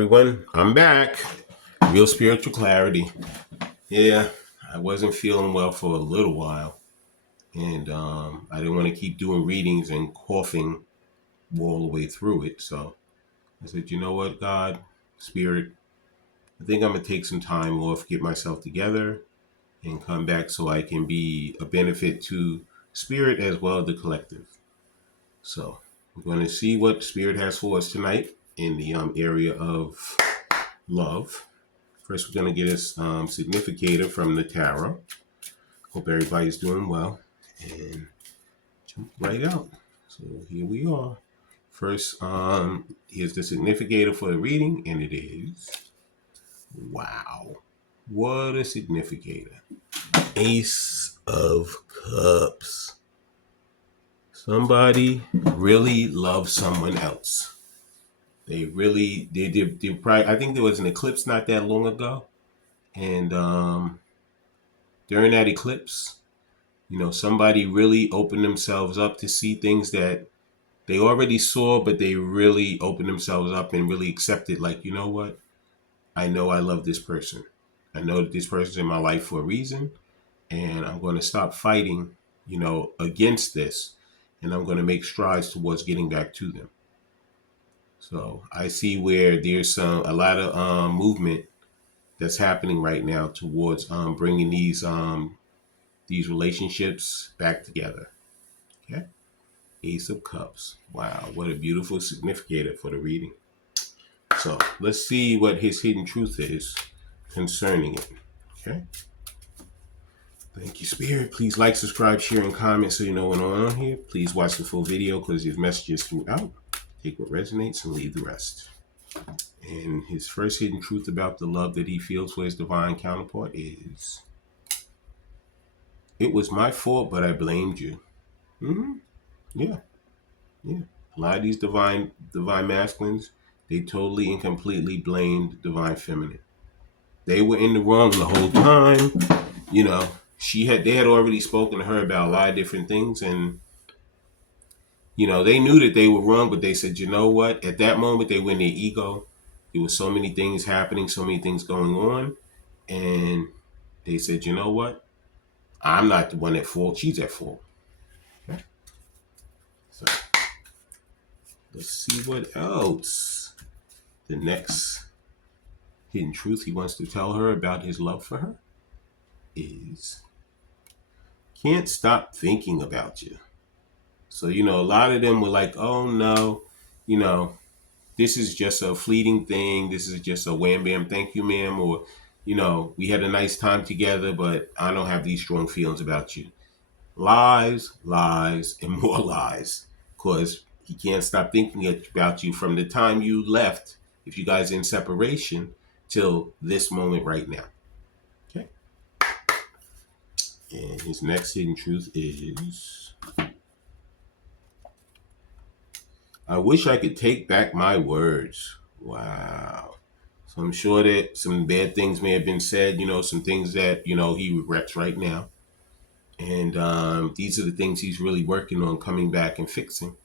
everyone. I'm back. Real spiritual clarity. Yeah, I wasn't feeling well for a little while, and I didn't want to keep doing readings and coughing all the way through it. So I said, you know what, God, Spirit, I think I'm gonna take some time off, get myself together, and come back so I can be a benefit to Spirit as well as the collective. So we're going to see what Spirit has for us tonight in the area of love. First, we're going to get us significator from the tarot. Hope everybody's doing well. And jump right out. So here we are. First, here's the significator for the reading, and it is, wow, what a significator. Ace of Cups. Somebody really loves someone else. They probably, I think there was an eclipse not that long ago. And during that eclipse, somebody really opened themselves up to see things that they already saw, but they really opened themselves up and really accepted, like, you know what? I know I love this person. I know that this person's in my life for a reason, and I'm going to stop fighting, against this, and I'm going to make strides towards getting back to them. So I see where there's a lot of movement that's happening right now towards bringing these relationships back together. Okay. Ace of Cups. Wow, what a beautiful significator for the reading. So let's see what his hidden truth is concerning it. Okay. Thank you, Spirit. Please like, subscribe, share, and comment so you know what's going on here. Please watch the full video because there's messages throughout. Take what resonates and leave the rest. And his first hidden truth about the love that he feels for his divine counterpart is, it was my fault, but I blamed you. Yeah. A lot of these divine masculines, they totally and completely blamed divine feminine. They were in the wrong the whole time. They had already spoken to her about a lot of different things, and they knew that they were wrong, but they said, you know what? At that moment, they were in their ego. There was so many things happening, so many things going on, and they said, you know what? I'm not the one at fault. She's at fault. Okay. So let's see what else. The next hidden truth he wants to tell her about his love for her is, can't stop thinking about you. So, a lot of them were like, oh no, this is just a fleeting thing. This is just a wham bam, thank you, ma'am. Or, we had a nice time together, but I don't have these strong feelings about you. Lies, lies, and more lies. Because he can't stop thinking about you from the time you left, if you guys are in separation, till this moment right now. Okay. And his next hidden truth is, I wish I could take back my words. Wow. So I'm sure that some bad things may have been said, some things that, he regrets right now. And these are the things he's really working on coming back and fixing.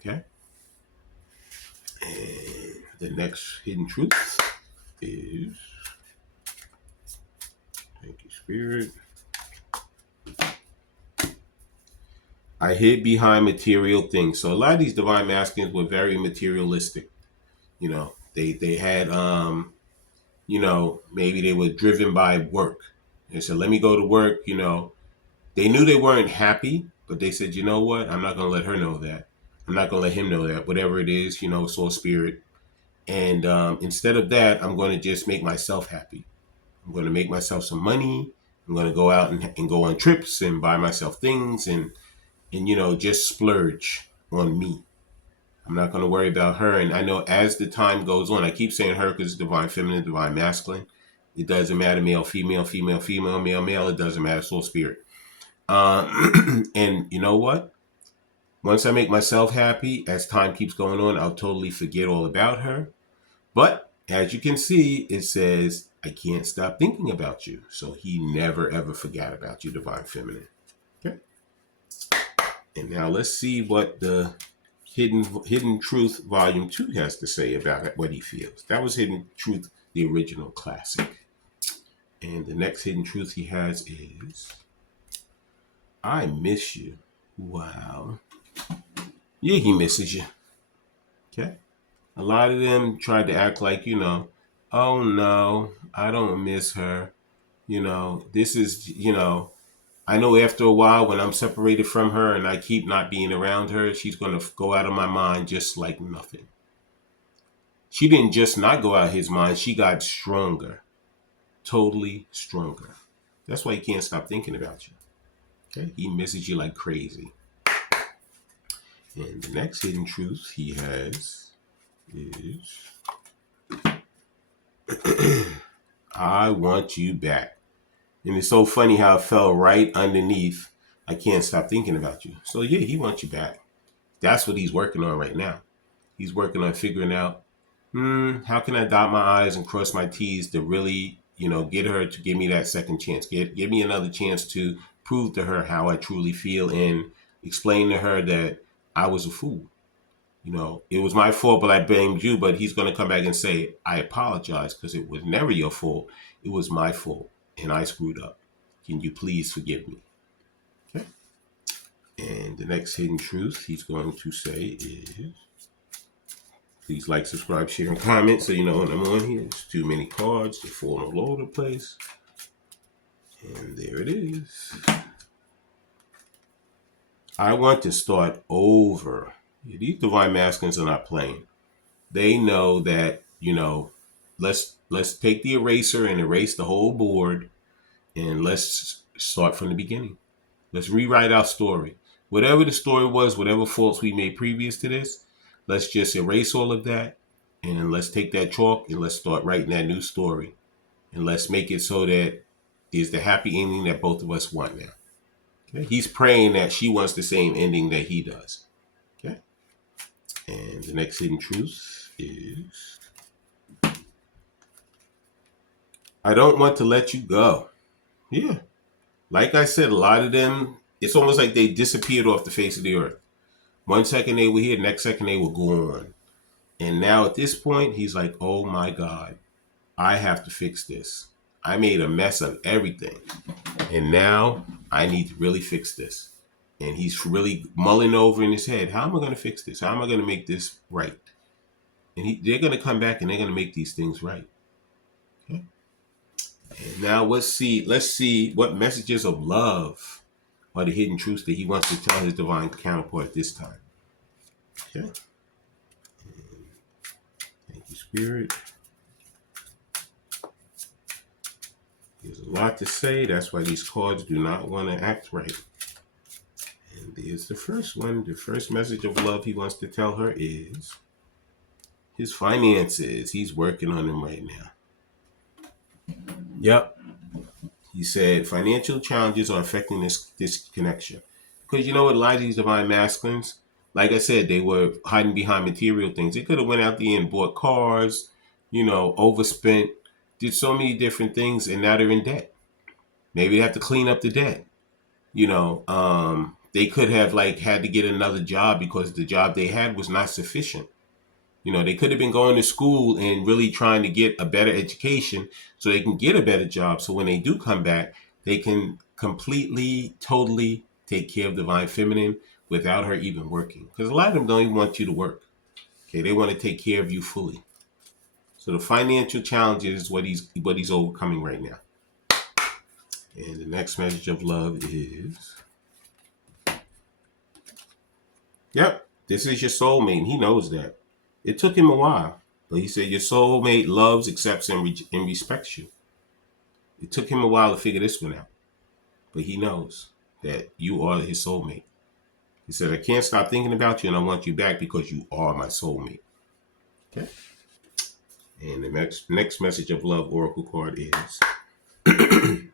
Okay. And the next hidden truth is, thank you, Spirit, I hid behind material things. So a lot of these divine masculines were very materialistic. They had maybe they were driven by work. They said, let me go to work. They knew they weren't happy, but they said, you know what? I'm not going to let her know that. I'm not going to let him know that. Whatever it is, it's all spirit. And instead of that, I'm going to just make myself happy. I'm going to make myself some money. I'm going to go out and go on trips and buy myself things and just splurge on me. I'm not going to worry about her. And I know as the time goes on, I keep saying her because it's divine feminine, divine masculine. It doesn't matter, male, female, female, female, male, male. It doesn't matter. It's all spirit. And you know what? Once I make myself happy, as time keeps going on, I'll totally forget all about her. But as you can see, it says, I can't stop thinking about you. So he never, ever forgot about you, divine feminine. Okay. And now let's see what the Hidden Truth Volume 2 has to say about what he feels. That was Hidden Truth, the original classic. And the next Hidden Truth he has is, I miss you. Wow. Yeah, he misses you. Okay. A lot of them tried to act like, oh no, I don't miss her. This is, I know after a while when I'm separated from her and I keep not being around her, she's going to go out of my mind just like nothing. She didn't just not go out of his mind, she got stronger. Totally stronger. That's why he can't stop thinking about you. Okay? He misses you like crazy. And the next Hidden Truth he has is, I want you back. And it's so funny how it fell right underneath, I can't stop thinking about you. So yeah, he wants you back. That's what he's working on right now. He's working on figuring out, how can I dot my I's and cross my T's to really, get her to give me that second chance. Give me another chance to prove to her how I truly feel and explain to her that I was a fool. It was my fault, but I blamed you. But he's going to come back and say, I apologize because it was never your fault. It was my fault and I screwed up. Can you please forgive me? Okay. And the next Hidden Truth he's going to say is, please like, subscribe, share, and comment so you know when I'm on here. There's too many cards. They're falling all over the place. And there it is. I want to start over. These divine masculines are not playing. They know that, let's take the eraser and erase the whole board and let's start from the beginning. Let's rewrite our story. Whatever the story was, whatever faults we made previous to this, let's just erase all of that and let's take that chalk and let's start writing that new story. And let's make it so that is the happy ending that both of us want now. Okay? He's praying that she wants the same ending that he does. Okay? And the next Hidden Truth is, I don't want to let you go. Yeah. Like I said, a lot of them, it's almost like they disappeared off the face of the earth. 1 second they were here, next second they were gone. And now at this point, he's like, oh my God, I have to fix this. I made a mess of everything. And now I need to really fix this. And he's really mulling over in his head, how am I going to fix this? How am I going to make this right? And they're going to come back and they're going to make these things right. Okay? And now let's see what messages of love are the hidden truths that he wants to tell his divine counterpart this time. Okay. Thank you, Spirit. There's a lot to say. That's why these cards do not want to act right. And there's the first one. The first message of love he wants to tell her is his finances. He's working on them right now. Yep. He said financial challenges are affecting this connection. Because you know what, a lot of these divine masculines, like I said, they were hiding behind material things. They could have went out there and bought cars, overspent, did so many different things, and now they're in debt. Maybe they have to clean up the debt. They could have had to get another job because the job they had was not sufficient. They could have been going to school and really trying to get a better education so they can get a better job. So when they do come back, they can completely, totally take care of divine feminine without her even working. Because a lot of them don't even want you to work. Okay, they want to take care of you fully. So the financial challenges is what he's overcoming right now. And the next message of love is, yep, this is your soulmate. And he knows that. It took him a while, but he said your soulmate loves, accepts, and respects you. It took him a while to figure this one out, but he knows that you are his soulmate. He said, I can't stop thinking about you and I want you back because you are my soulmate. Okay. And the next message of love oracle card is, that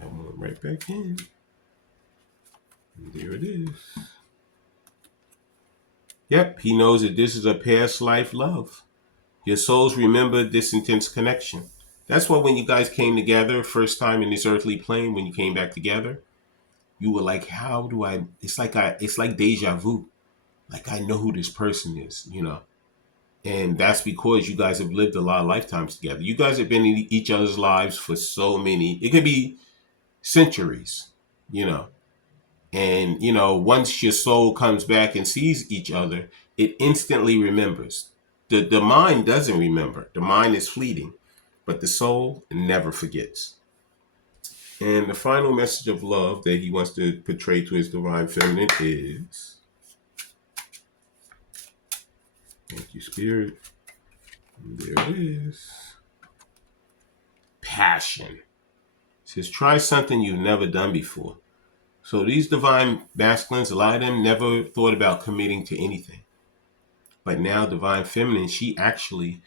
one right back in. And there it is. Yep, he knows that this is a past life love. Your souls remember this intense connection. That's why when you guys came together first time in this earthly plane, when you came back together, you were like, how do I? It's like deja vu. Like I know who this person is, and that's because you guys have lived a lot of lifetimes together. You guys have been in each other's lives for so many. It could be centuries, you know. And once your soul comes back and sees each other, it instantly remembers. The mind doesn't remember. The mind is fleeting, but the soul never forgets. And the final message of love that he wants to portray to his divine feminine is, thank you, Spirit. There it is. Passion. It says, try something you've never done before. So these divine masculines, a lot of them never thought about committing to anything. But now divine feminine, she actually,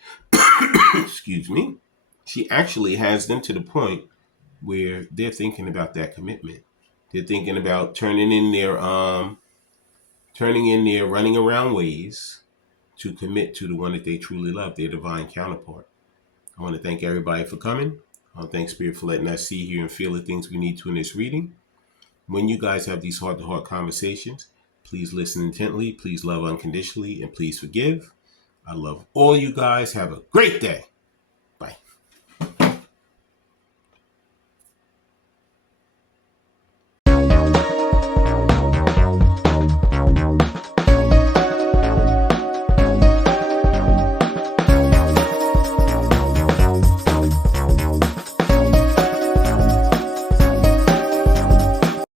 excuse me, she actually has them to the point where they're thinking about that commitment. They're thinking about turning in their running around ways to commit to the one that they truly love, their divine counterpart. I want to thank everybody for coming. I want to thank Spirit for letting us see, hear, and feel the things we need to in this reading. When you guys have these heart-to-heart conversations, please listen intently, please love unconditionally, and please forgive. I love all you guys. Have a great day.